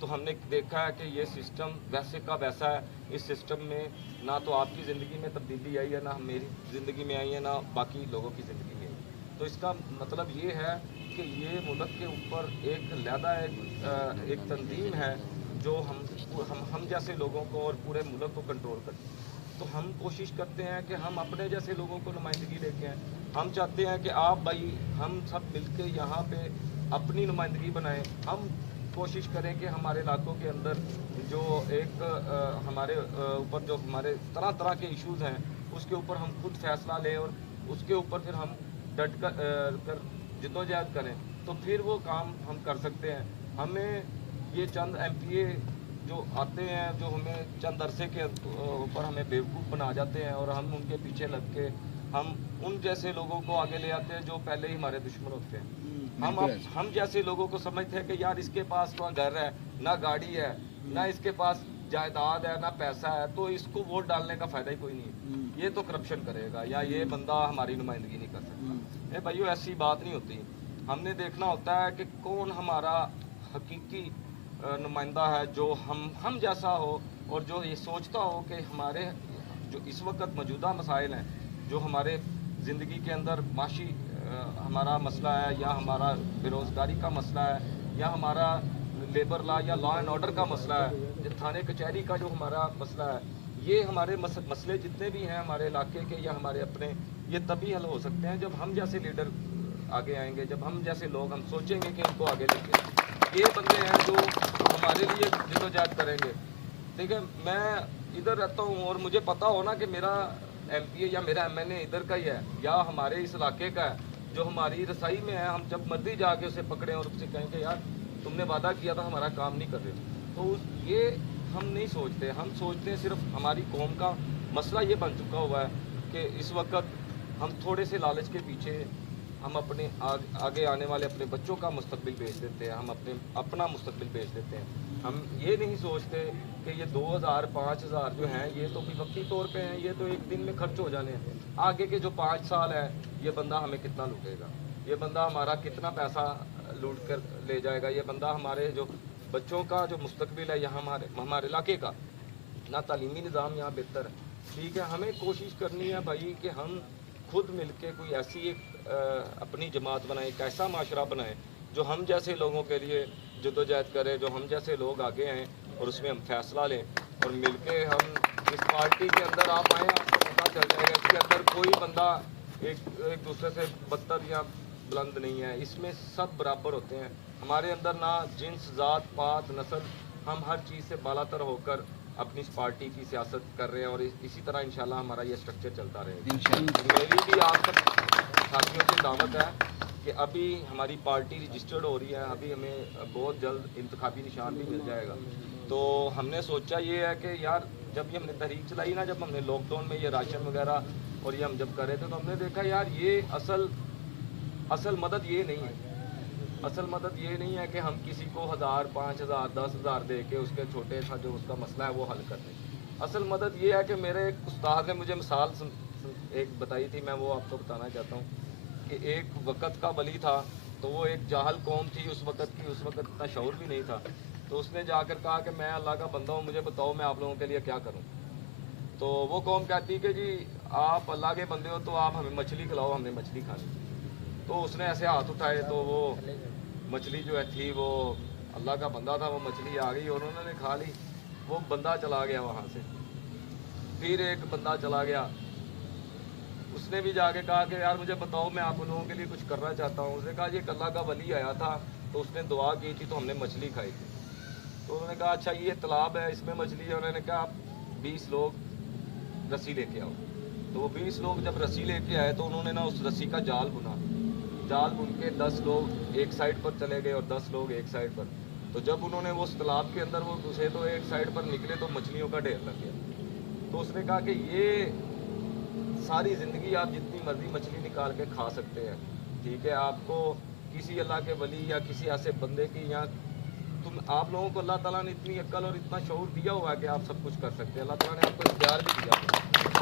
تو ہم نے دیکھا ہے کہ یہ سسٹم ویسے کا ویسا ہے. اس سسٹم میں نہ تو آپ کی زندگی میں تبدیلی آئی ہے، نہ میری زندگی میں آئی ہے، نہ باقی لوگوں کی زندگی میں آئی. تو اس کا مطلب یہ ہے کہ یہ ملک کے اوپر ایک علیحدہ ایک تنظیم ہے جو ہم جیسے لوگوں کو اور پورے ملک کو کنٹرول کرتی ہے. تو ہم کوشش کرتے ہیں کہ ہم اپنے جیسے لوگوں کو نمائندگی لے کے آئیں. ہم چاہتے ہیں کہ آپ بھائی ہم سب مل کے یہاں پہ اپنی نمائندگی بنائیں. ہم کوشش کریں کہ ہمارے علاقوں کے اندر جو ایک ہمارے اوپر جو ہمارے طرح طرح کے ایشوز ہیں اس کے اوپر ہم خود فیصلہ لیں اور اس کے اوپر پھر ہم ڈٹ کر جدوجہد کریں. تو پھر وہ کام ہم کر سکتے ہیں. ہمیں یہ چند ایم پی اے جو آتے ہیں جو ہمیں چند عرصے کے اوپر ہمیں بیوقوف بنا جاتے ہیں اور ہم ان کے پیچھے لگ کے ہم ان جیسے لوگوں کو آگے لے آتے ہیں جو پہلے ہی ہمارے دشمن ہوتے ہیں. ہم جیسے لوگوں کو سمجھتے ہیں کہ یار اس کے پاس نہ گھر ہے، نہ گاڑی ہے، نہ اس کے پاس جائیداد ہے، نہ پیسہ ہے، تو اس کو ووٹ ڈالنے کا فائدہ ہی کوئی نہیں ہے. یہ تو کرپشن کرے گا یا یہ بندہ ہماری نمائندگی نہیں کر سکتا. بھائیو ایسی بات نہیں ہوتی. ہم نے دیکھنا ہوتا ہے کہ کون ہمارا حقیقی نمائندہ ہے جو ہم جیسا ہو اور جو یہ سوچتا ہو کہ ہمارے جو اس وقت موجودہ مسائل ہیں، جو ہمارے زندگی کے اندر معاشی ہمارا مسئلہ ہے یا ہمارا بے روزگاری کا مسئلہ ہے یا ہمارا لیبر لا یا لا اینڈ آرڈر کا مسئلہ ہے، تھانے کچہری کا جو ہمارا مسئلہ ہے، یہ ہمارے مسئلے جتنے بھی ہیں ہمارے علاقے کے یا ہمارے اپنے، یہ تبھی حل ہو سکتے ہیں جب ہم جیسے لیڈر آگے آئیں گے، جب ہم جیسے لوگ ہم سوچیں گے کہ ان کو آگے لیں گے. یہ بندے ہیں جو ہمارے لیے جدوجہد کریں گے. ٹھیک ہے، میں ادھر رہتا ہوں اور مجھے پتا ہو نا کہ میرا ایم پی اے یا میرا ایم این اے ادھر کا ہی ہے یا ہمارے اس علاقے کا ہے جو ہماری رسائی میں ہے، ہم جب مرضی جا کے اسے پکڑیں اور اس سے کہیں کہ یار تم نے وعدہ کیا تھا ہمارا کام نہیں کر رہے. تو یہ ہم نہیں سوچتے. ہم سوچتے ہیں صرف ہماری قوم کا مسئلہ یہ بن چکا ہوا ہے کہ اس وقت ہم تھوڑے سے لالچ کے پیچھے ہم اپنے آگے آنے والے اپنے بچوں کا مستقبل بیچ دیتے ہیں، ہم اپنا مستقبل بیچ دیتے ہیں. ہم یہ نہیں سوچتے کہ یہ 2000 5000 جو ہیں یہ تو بھی وقتی طور پہ ہیں، یہ تو ایک دن میں خرچ ہو جانے ہیں. آگے کے جو 5 سال ہیں یہ بندہ ہمیں کتنا لوٹے گا، یہ بندہ ہمارا کتنا پیسہ لوٹ کر لے جائے گا، یہ بندہ ہمارے جو بچوں کا جو مستقبل ہے یہاں ہمارے علاقے کا نہ تعلیمی نظام یہاں بہتر ہے. ٹھیک ہے، ہمیں کوشش کرنی ہے بھائی کہ ہم خود مل کے کوئی ایسی ایک اپنی جماعت بنائیں، ایک ایسا معاشرہ بنائیں جو ہم جیسے لوگوں کے لیے جدوجہد کرے، جو ہم جیسے لوگ آگے آئیں اور اس میں ہم فیصلہ لیں اور مل کے ہم اس پارٹی کے اندر آپ آئیں، آپ کو پتہ چل جائے گا اس کے اندر کوئی بندہ ایک دوسرے سے بدتر یا بلند نہیں ہے. اس میں سب برابر ہوتے ہیں. ہمارے اندر نہ جنس، ذات پات، نسل، ہم ہر چیز سے بالا تر ہو کر اپنی اس پارٹی کی سیاست کر رہے ہیں اور اسی طرح انشاءاللہ ہمارا یہ سٹرکچر چلتا رہے گا. میری بھی آپ سب ساتھیوں سے دعوت ہے کہ ابھی ہماری پارٹی رجسٹرڈ ہو رہی ہے، ابھی ہمیں بہت جلد انتخابی نشان بھی مل جائے گا. تو ہم نے سوچا یہ ہے کہ یار جب یہ ہم نے تحریک چلائی نا، جب ہم نے لاک ڈاؤن میں یہ راشن وغیرہ اور یہ ہم جب کر رہے تھے تو ہم نے دیکھا یار یہ اصل مدد یہ نہیں ہے. اصل مدد یہ نہیں ہے کہ ہم کسی کو 1000 5000 10,000 دے کے اس کے چھوٹے سا جو اس کا مسئلہ ہے وہ حل کر دیں. اصل مدد یہ ہے کہ میرے ایک استاد نے مجھے مثال ایک بتائی تھی، میں وہ آپ کو بتانا چاہتا ہوں کہ ایک وقت کا ولی تھا، تو وہ ایک جاہل قوم تھی اس وقت کی، اس وقت اتنا شعور بھی نہیں تھا. تو اس نے جا کر کہا کہ میں اللہ کا بندہ ہوں، مجھے بتاؤ میں آپ لوگوں کے لیے کیا کروں. تو وہ قوم کہتی کہ جی آپ اللہ کے بندے ہو تو آپ ہمیں مچھلی کھلاؤ، ہم نے مچھلی کھانی. تو اس نے ایسے ہاتھ اٹھائے تو وہ مچھلی جو ہے تھی وہ اللہ کا بندہ تھا، وہ مچھلی آ گئی اور انہوں نے کھا لی. وہ بندہ چلا گیا وہاں سے. پھر ایک بندہ چلا گیا، اس نے بھی جا کے کہا کہ یار مجھے بتاؤ میں آپ لوگوں کے لیے کچھ کرنا چاہتا ہوں. اس نے کہا یہ ایک اللہ کا ولی آیا تھا تو اس نے دعا کی تھی تو ہم نے مچھلی کھائی تھی. تو انہوں نے کہا اچھا یہ تالاب ہے اس میں مچھلی ہے. انہوں نے کہا آپ 20 لوگ رسی لے کے آؤ. تو وہ 20 لوگ جب رسی لے کے آئے تو انہوں نے نا اس رسی کا جال بنا. جال بن کے 10 لوگ ایک سائڈ پر چلے گئے اور 10 لوگ ایک سائڈ پر. تو جب انہوں نے وہ اس تالاب کے اندر وہ گھسے تو ایک سائڈ پر نکلے تو مچھلیوں کا ڈھیر لگ گیا. تو اس نے کہا کہ یہ ساری زندگی آپ جتنی مرضی مچھلی نکال کے کھا سکتے ہیں، ٹھیک ہے، آپ کو کسی اللہ کے ولی یا کسی ایسے بندے کی یا آپ لوگوں کو اللہ تعالیٰ نے اتنی عقل اور اتنا شعور دیا ہوا ہے کہ آپ سب کچھ کر سکتے ہیں. اللہ تعالیٰ نے آپ کو اختیار بھی دیا.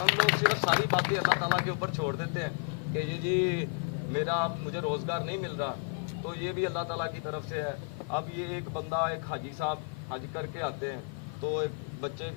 ہم لوگ صرف ساری باتیں اللہ تعالیٰ کے اوپر چھوڑ دیتے ہیں کہ جی میرا مجھے روزگار نہیں مل رہا، تو یہ بھی اللہ تعالیٰ کی طرف سے ہے. اب یہ ایک بندہ ایک حاجی صاحب حج کر کے آتے ہیں تو ایک بچے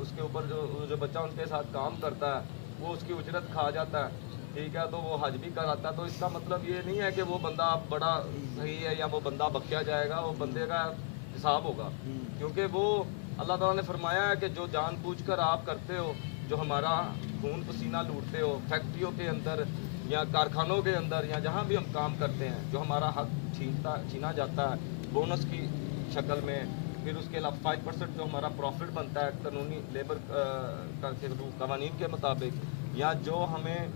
اس کے اوپر جو بچہ ان کے ساتھ کام کرتا ہے وہ اس کی اجرت کھا جاتا ہے، ٹھیک ہے، تو وہ حج بھی کراتا ہے، تو اس کا مطلب یہ نہیں ہے کہ وہ بندہ بڑا صحیح ہے یا وہ بندہ بخشا جائے گا، وہ بندے کا حساب ہوگا، کیونکہ وہ اللہ تعالیٰ نے فرمایا ہے کہ جو جان بوجھ کر آپ کرتے ہو، جو ہمارا خون پسینہ لوٹتے ہو فیکٹریوں کے اندر یا کارخانوں کے اندر یا جہاں بھی ہم کام کرتے ہیں، جو ہمارا حق چھینا جاتا ہے بونس کی شکل میں، پھر اس کے علاوہ 5% جو ہمارا پروفٹ بنتا ہے قانونی لیبر قوانین کے مطابق، یا جو ہمیں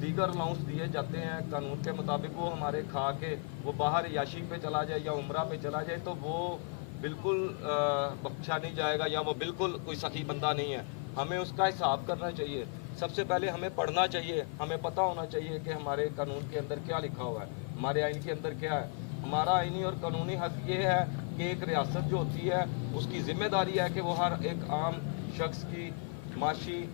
دیگر الاؤنس دیے جاتے ہیں قانون کے مطابق، وہ ہمارے کھا کے وہ باہر عیاشی پہ چلا جائے یا عمرہ پہ چلا جائے تو وہ بالکل بخشا نہیں جائے گا، یا وہ بالکل کوئی سخی بندہ نہیں ہے. ہمیں اس کا حساب کرنا چاہیے. سب سے پہلے ہمیں پڑھنا چاہیے، ہمیں پتہ ہونا چاہیے کہ ہمارے قانون کے اندر کیا لکھا ہوا ہے، ہمارے آئین کے اندر کیا ہے. ہمارا آئینی اور قانونی حق یہ ہے کہ ایک ریاست جو ہوتی ہے اس کی ذمہ داری ہے کہ وہ ہر ایک عام شخص کی معاشی،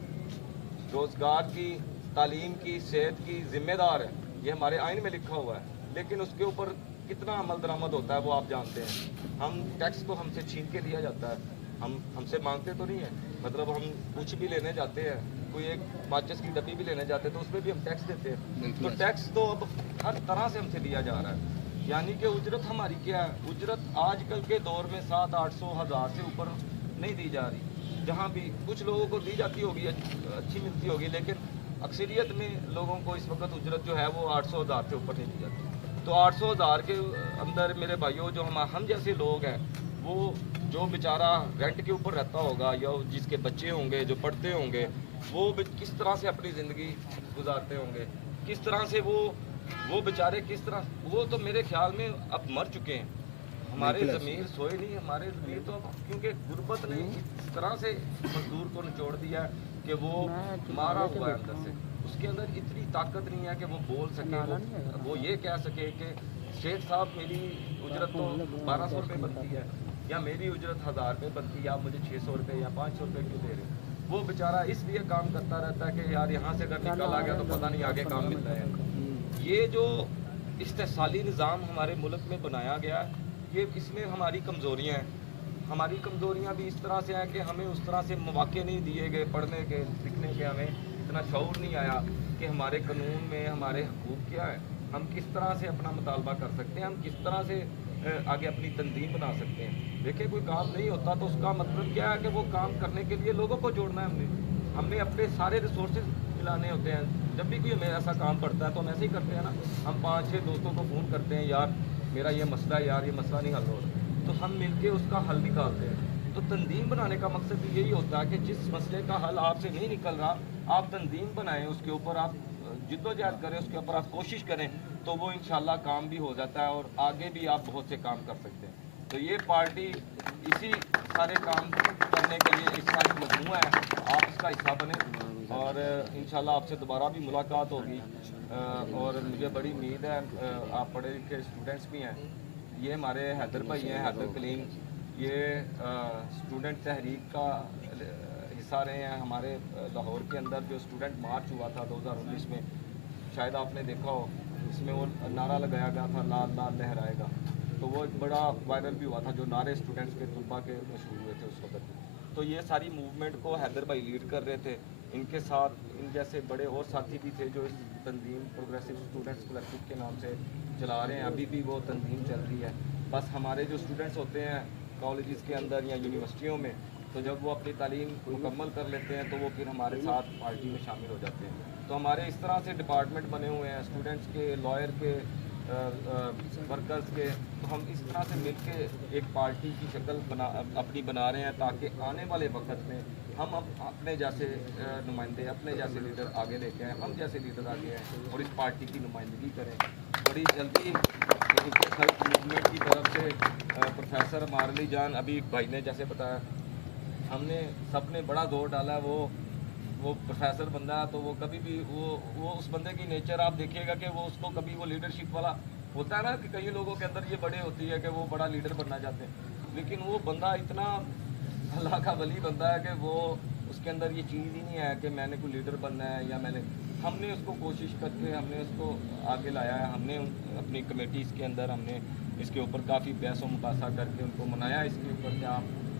روزگار کی، تعلیم کی، صحت کی ذمہ دار ہے. یہ ہمارے آئین میں لکھا ہوا ہے، لیکن اس کے اوپر کتنا عمل درآمد ہوتا ہے وہ آپ جانتے ہیں. ہم ٹیکس تو ہم سے چھین کے لیا جاتا ہے، ہم سے مانگتے تو نہیں ہیں. مطلب ہم کچھ بھی لینے جاتے ہیں، کوئی ایک ماچس کی ڈبی بھی لینے جاتے ہیں تو اس پہ بھی ہم ٹیکس دیتے ہیں. تو ٹیکس تو اب ہر طرح سے ہم سے لیا جا رہا ہے. یعنی کہ اجرت ہماری کیا ہے؟ اجرت آج کل کے دور میں 700-800 ہزار سے اوپر نہیں دی جا رہی. جہاں بھی کچھ لوگوں کو دی جاتی ہوگی، اچھی ملتی ہوگی، لیکن اکثریت میں لوگوں کو اس وقت اجرت جو ہے وہ 800 ہزار سے اوپر نہیں دی جاتی. تو 800 ہزار کے اندر میرے بھائیوں جو ہم جیسے لوگ ہیں، وہ جو بیچارہ رینٹ کے اوپر رہتا ہوگا یا جس کے بچے ہوں گے جو پڑھتے ہوں گے، وہ کس طرح سے اپنی زندگی گزارتے ہوں گے، کس طرح سے وہ بیچارے کس طرح. وہ تو میرے خیال میں اب مر چکے ہیں. ہمارے ضمیر سوئے نہیں، ہمارے ضمیر تو کیونکہ غربت نے اس طرح سے مزدور کو نچوڑ دیا ہے کہ وہ مارا ہوا ہے اندر سے. اس کے اندر اتنی طاقت نہیں ہے کہ وہ بول سکے، وہ یہ کہہ سکے کہ شیخ صاحب میری اجرت تو 1200 روپے بنتی ہے یا میری اجرت 1000 روپے بنتی ہے، آپ مجھے 600 روپے یا 500 روپے کیوں دے رہے ہیں. وہ بیچارہ اس لیے کام کرتا رہتا ہے کہ یار یہاں سے اگر نکل آ گیا تو پتہ نہیں آگے کام ملتا ہے. یہ جو استحصالی نظام ہمارے ملک میں بنایا گیا، یہ اس میں ہماری کمزوریاں ہیں. ہماری کمزوریاں بھی اس طرح سے ہیں کہ ہمیں اس طرح سے مواقع نہیں دیے گئے پڑھنے کے لکھنے کے. ہمیں اتنا شعور نہیں آیا کہ ہمارے قانون میں ہمارے حقوق کیا ہے، ہم کس طرح سے اپنا مطالبہ کر سکتے ہیں، ہم کس طرح سے آگے اپنی تنظیم بنا سکتے ہیں. دیکھیں کوئی کام نہیں ہوتا تو اس کا مطلب کیا ہے کہ وہ کام کرنے کے لیے لوگوں کو جوڑنا ہے. ہم نے اپنے سارے ریسورسز ملانے ہوتے ہیں. جب بھی کوئی ہمیں ایسا کام پڑتا ہے تو ہم ایسے ہی کرتے ہیں نا، ہم 5-6 دوستوں کو فون کرتے ہیں، یار میرا یہ مسئلہ ہے، یار یہ مسئلہ نہیں حل ہو رہا، تو ہم مل کے اس کا حل نکالتے ہیں. تو تنظیم بنانے کا مقصد بھی یہی ہوتا ہے کہ جس مسئلے کا حل آپ سے نہیں نکل رہا، آپ تنظیم بنائیں، اس کے اوپر آپ جد و جہد کریں، اس کے اوپر آپ کوشش کریں تو وہ انشاءاللہ کام بھی ہو جاتا ہے اور آگے بھی آپ بہت سے کام کر سکتے ہیں. تو یہ پارٹی اسی سارے کام کرنے کے لیے اس کا ایک مجموعہ ہے. آپ اس کا حصہ بنیں اور انشاءاللہ آپ سے دوبارہ بھی ملاقات ہوگی. اور مجھے بڑی امید ہے، آپ پڑھے لکھے اسٹوڈنٹس بھی ہیں. یہ ہمارے حیدر بھائی ہیں، حیدر کلیم، یہ اسٹوڈنٹ تحریک کا حصہ رہے ہیں. ہمارے لاہور کے اندر جو اسٹوڈنٹ مارچ ہوا تھا 2019 میں، شاید آپ نے دیکھا ہو، اس میں وہ نعرہ لگایا گیا تھا لال لال لہرائے گا، تو وہ ایک بڑا وائرل بھی ہوا تھا. جو نعرے اسٹوڈنٹس کے طلباء کے مشہور ہوئے تھے اس وقت، تو یہ ساری موومنٹ کو حیدر بھائی لیڈ کر رہے تھے. ان کے ساتھ ان جیسے بڑے اور ساتھی بھی تھے جو اس تنظیم پروگریسو اسٹوڈنٹس کلیکٹو کے نام سے چلا رہے ہیں. ابھی بھی وہ تنظیم چل رہی ہے. بس ہمارے جو اسٹوڈنٹس ہوتے ہیں کالجز کے اندر یا یونیورسٹیوں میں، تو جب وہ اپنی تعلیم مکمل کر لیتے ہیں تو وہ پھر ہمارے ساتھ پارٹی میں شامل ہو جاتے ہیں. تو ہمارے اس طرح سے ڈپارٹمنٹ بنے ہوئے ہیں، اسٹوڈنٹس کے، لائر کے، ورکرز کے. تو ہم اس طرح سے مل کے ایک پارٹی کی شکل اپنی بنا رہے ہیں تاکہ آنے والے وقت میں ہم اپنے جیسے نمائندے، اپنے جیسے لیڈر آگے لے کے آئیں، ہم جیسے لیڈر آگے آئیں اور اس پارٹی کی نمائندگی کریں. بڑی جلدی موومنٹ کی طرف سے پروفیسر مارلی جان، ابھی بھائی نے جیسے بتایا، ہم نے سب نے بڑا زور ڈالا. وہ پروفیسر بندہ ہے تو وہ کبھی بھی وہ اس بندے کی نیچر آپ دیکھیے گا کہ وہ اس کو کبھی وہ لیڈرشپ والا ہوتا ہے نا کہ کئی لوگوں کے اندر یہ بڑے ہوتی ہے کہ وہ بڑا لیڈر بننا چاہتے ہیں، لیکن وہ بندہ اتنا اللہ کا ولی بندہ ہے کہ وہ اس کے اندر یہ چیز ہی نہیں ہے کہ میں نے کوئی لیڈر بننا ہے یا میں نے. ہم نے اس کو کوشش کر کے ہم نے اس کو آگے لایا ہے. ہم نے اپنی کمیٹیز کے اندر ہم نے اس کے اوپر کافی بحث و مباحثہ کر کے ان کو منایا اس کے اوپر کہ آپ